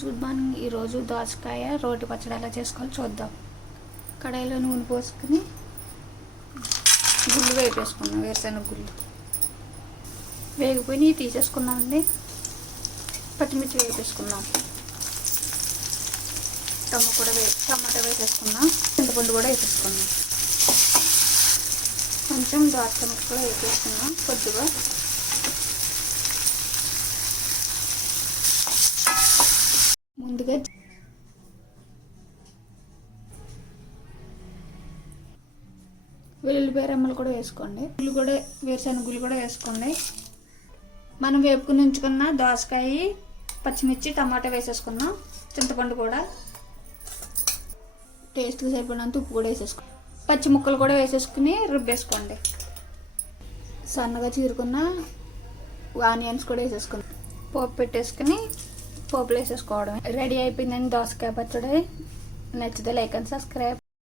Good morning. ఈరోజు దోసకాయ రోటి పచ్చడి ఎలా చేసుకోవాలో చూద్దాం. కడాయిలో నూనె పోసుకుని గుళ్ళు వేపేసుకున్నాం. వేరుశనగ గుళ్ళు వేగిపోయి తీసేసుకున్నామండి. పచ్చిమిర్చి వేపేసుకున్నాం. టమాటా వేసేసుకున్నాం. చింతపండు కూడా వేసేసుకున్నాం. కొంచెం దోసకాయ ముక్కలు వేసేసుకున్నాం. కొద్దిగా ముందుగా వెల్లుల్లిపాయ రెమ్మలు కూడా వేసుకోండి. గుళ్ళు కూడా వేరుశనగ గుళ్ళు కూడా వేసుకోండి. మనం వేపుకుని ఉంచుకున్న దోసకాయ, పచ్చిమిర్చి, టమాటా వేసేసుకున్నాం. చింతపండు కూడా టేస్ట్కి సరిపడినంత ఉప్పు కూడా వేసేసుకోండి. పచ్చి ముక్కలు కూడా వేసేసుకుని రుబ్బేసుకోండి. సన్నగా చీరుకున్న ఆనియన్స్ కూడా వేసేసుకుని పోపు పెట్టేసుకుని పోపులు వేసేసుకోవడం. రెడీ అయిపోయిందండి దోసకాయ పచ్చడి. నచ్చితే లైక్ అండ్ సబ్స్క్రైబ్.